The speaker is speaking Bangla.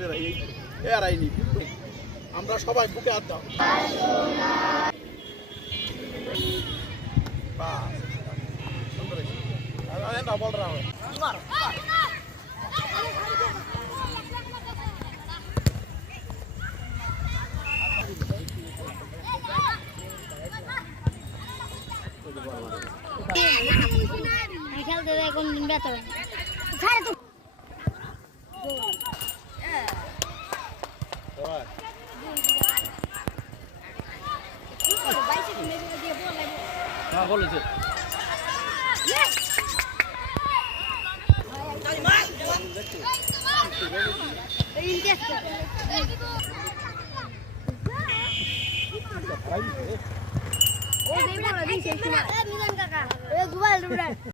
এরাইনি আমরা সবাই বুকে হাত দাও বল রা খেলতে দেয় কোন দিন ব্যথা হয় হ্যাঁ বলেছে ও